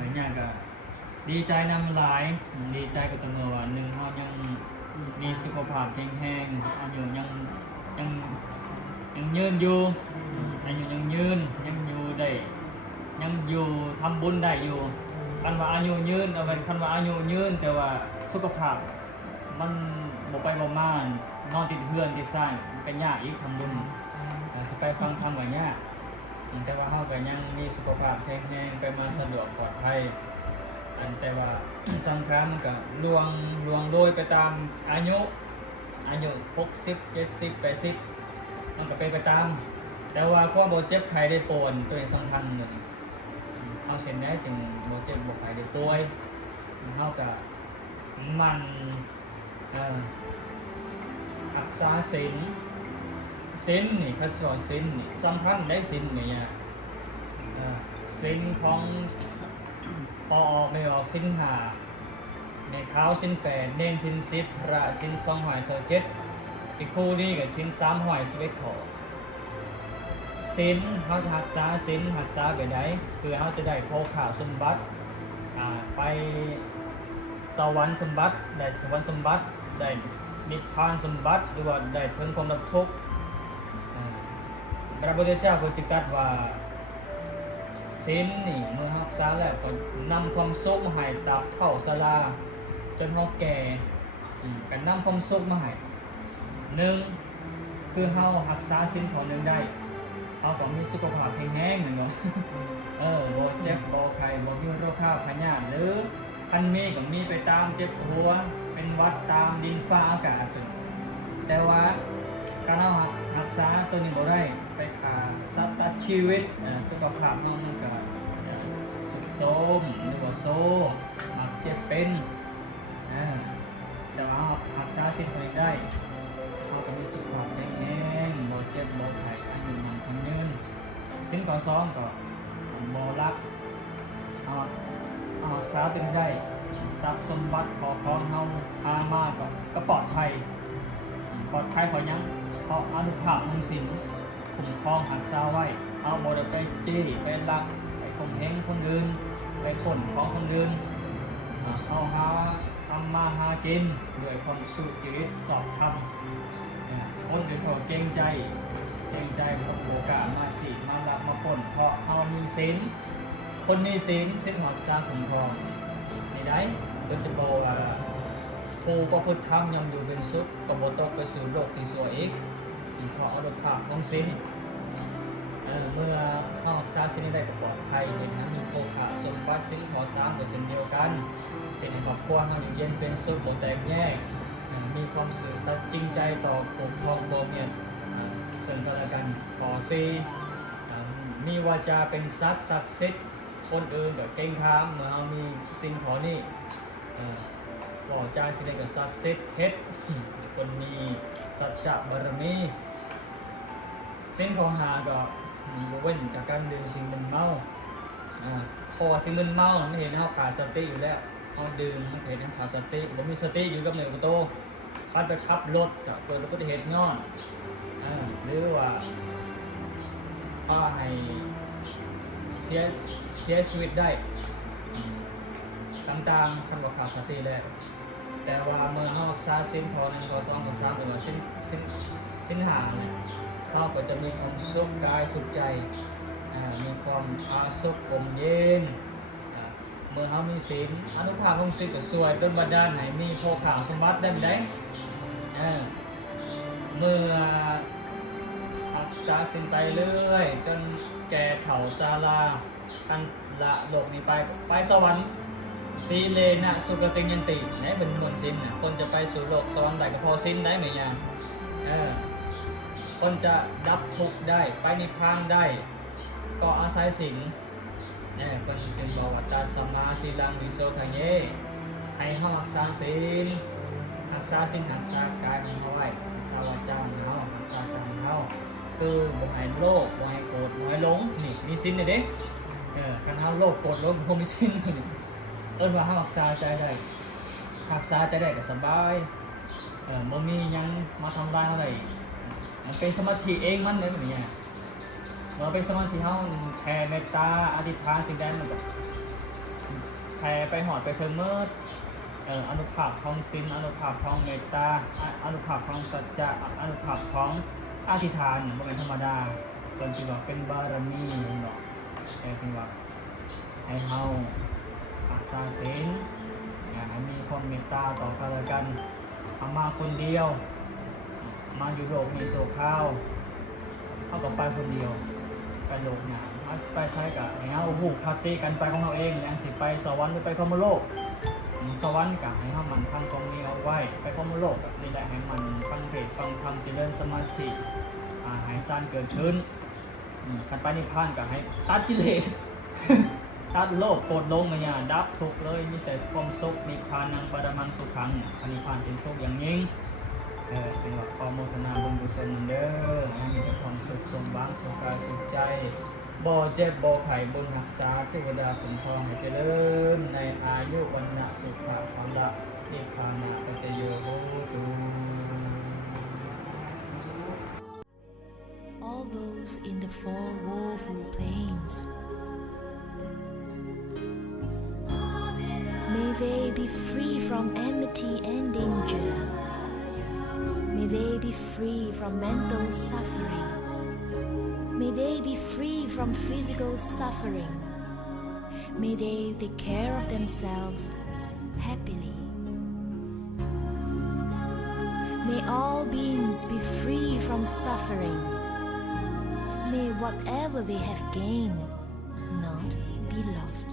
อย่างก็ดีใจนำหลายดีใจกับตัวว่าหนึ่งเรายังมีสุขภาพแข็งแรงอายุยังยังยืนอยู่อายุยังยืนยังอยู่ได้ยังอยู่ทำบุญได้อยู่คันว่าอายุยืนเอาเป็นคันว่าอายุยืนแต่ว่าสุขภาพมันบ่ไปบ่มานอนติดเพื่อนติดสร้างเป็นยากอีกทำบุญสกายฟังทำแบบนี้แต่ว่าเราก็ยังมีสุขภาพแข็งแรงไปมาสะดวกปลอดภัยแต่ว่า สังขารมันก็ลวงโดยไปตามอายุ60 70 80มันก็ไปตามแต่ว่าความบ่เจ็บไข้ได้ป่วยตัวนี้สำคัญเลยเอาเส้นได้จึงบ่เจ็บบ่ไข้ได้ป่วยเฮาก็มันรักษาศีลนี่เขาสอนศีลนี่สำคัญได้ศีลนี่ศีลของพอไม่ออกศีลห้าในเท้าศีล8เน้นศีล10พระศีล227อีกคู่นี้ก็ศีล311ข้อศีลเขาจะรักษาศีลรักษาไปได้คือเขาจะได้โภคาสมบัติไปสวรรค์สมบัติได้สวรรค์สมบัติได้นิพพานสมบัติหรือว่าได้ถึงความดับทุกข์พระพุทธเจ้าก็ตรัสว่าศีลนี่เมื่อรักษาแล้วก็นำความสุขมาให้ตราบเท่าชราจนเราแก่ก็นำความสุขมาให้หนึ่งคือเรารักษาศีลข้อหนึ่งได้เราก็มีสุขภาพแข็งแรงเหมือนกันบ่เจ็บบ่ไข้บ่มีโรคข้าวพยาธิหรือคันมีก็มีไปตามเจ็บหัวเป็นหวัดตามดินฟ้าอากาศแต่ว่าการเอารักษาตัวนี้บ่ได้ไปฆ่าสัตว์ตัดชีวิตสุขภาพน้องมันก็สุดโทรมหรือว่าโซมักเจ็บเป็นแต่ว่ารักษาสิ่งพวกนี้ได้เขาก็มีสุขภาพแข็งแรงบ่เจ็บบ่ไข้อายุมันคนยืนสิ่งข้อสองก็บ่รักรักษาเป็นได้ทรัพย์สมบัติของเฮาหามาก็ปลอดภัยเพราะยังเพราะอนุภาพของศีลคุ้มครองรักษาไว้เอาบ่ได้ไปจี้ไปลักไปข่มเหงคนอื่นไปข่นของคนอื่นเอาทำมาหากินด้วยความสุจริตสอบธรรมคนด้วยความเกรงใจบ่โอกาสมาจี้มาลักมาข่นเพราะเฮามีศีลคนมีศีลรักษาคุ้มครองนี่ได้โดยเฉพาะว่าผู้ประพฤติธรรมยังอยู่เป็นสุขก็บ่ตกไปสู่โลกที่ชั่วอีกเพราะอนุภาพของศีลเมื่อรักษาศีลได้ก็ปลอดภัยเห็นนะมีโภคาสมบัติศีลข้อ3ก็เช่นเดียวกันเป็นให้ครอบครัวเฮาอยู่เย็นเป็นสุขบ่แตกแยกมีความซื่อสัตย์จริงใจต่อปกครองบ่เมียนซึ่งกันและกันข้อ4มีวาจาเป็นสัตย์ศักดิ์สิทธิ์คนอื่นก็เก่งค้ามเมื่อเฮามีสิ่งข้อนี้บ่จาสิได้ก็ศักดิ์สิทธิ์เฮ็ดคนมีสัจจะบารมีสิ่งข้อ5ก็เว้นจากการดื่มสิ่งมึนเมาเพราะว่าสิ่งมึนเมามันเห็นเฮาขาดสติอยู่แล้วเฮาดื่มมันเห็นเฮาขาดสติบ่มีสติอยู่กับเนื้อกับตัวคันไปขับรถก็เกิดอุบัติเหตุย้อนหรือว่าพาให้เสียชีวิตได้ต่างๆคันว่าขาดสติแล้วแต่ว่าเมื่อเฮารักษาศีลข้อ1ข้อ2ข้อ3หรือว่าศีล5เนี่ยเฮาก็จะมีความสุขกายสุขใจมีความผาสุกอมเย็นเมื่อเฮามีศีลอนุภาพของศีลก็ช่วยดลบันดาลให้มีโภคาสมบัติได้เมื่อรักษาศีลไปเรื่อยจนแก่เฒ่าชราอันละโลกนี้ไปสวรรค์สีเลนะสุกติยันติไหนเป็นมวลศีลคนจะไปสู่โลกสวรรค์ได้ก็พอศีลได้ไหมยังคนจะดับทุกข์ได้ไปนิพพานได้ก็อาศัยศีลคนจึงบอกว่าตัสสมาสีลังวิโสทะเยให้เฮารักษาศีลรักษากายของเฮาไว้รักษาวาจาของเฮารักษาใจของเฮาคือบ่ให้โลภบ่ให้โกรธบ่ให้หลงนี่มีศีลเด้การเฮาโลภโกรธหลงบ่มีศีลว่าเฮารักษาใจได้ก็สบายบ่มีหยังมาทำร้ายอะไรมันเป็นสมาธิเองมันเลยแบบนี้มันเป็นสมาธิเฮาแผ่เมตตาอธิษฐานสิ่งใดมันก็ แผ่ไปหอดไปเทิงเมิดอนุภาพของศีลอนุภาพของเมตตาอนุภาพของสัจจะอนุภาพของอธิษฐานบ่แม่นธรรมดาเพิ่นสิว่าเป็นบารมีเนาะจึงว่าให้เฮารักษาศีลให้มีความเมตตาต่อกันและกันเอามาคนเดียวมาอยู่โลกมีโศกข้าวเฮาก็ไปคนเดียวกันโลกหยาไปใช้กับให้เฮาฮู้ปฏิกันไปของเฮาเองอย่างสิไปสวรรค์หรือไปพรหมโลกสวรรค์กับให้เฮามันทำตรงนี้เอาไว้ไปพรหมโลกนี่แหละให้มันฟังเทศน์ฟังธรรมเจริญสมาธิให้สร้างเกิดขึ้นกันไปนิพพานกับให้ตัดกิเลส ตัดโลภโกรธหลงเนี่ยดับทุกข์เลยมีแต่ความสุขนิพพานังปรมังสุขังนิพพานเป็นสุขอย่างยิ่งเป็นว่าขอโมทนาบุญกุศลเด้อให้มีแต่ความสุขสมหวังสุขกายสุขใจบ่เจ็บบ่ไข้บุญรักษาเทวดาคุ้มครองให้เจริญในอายุวันนะสุขะความละนิพพานะปัจจโยโหตุ All those in the four woeful plains, may they be free from enmity and danger. May they be free from mental suffering. May they be free from physical suffering. May they take care of themselves happily. May all beings be free from suffering. May whatever they have gained not be lost.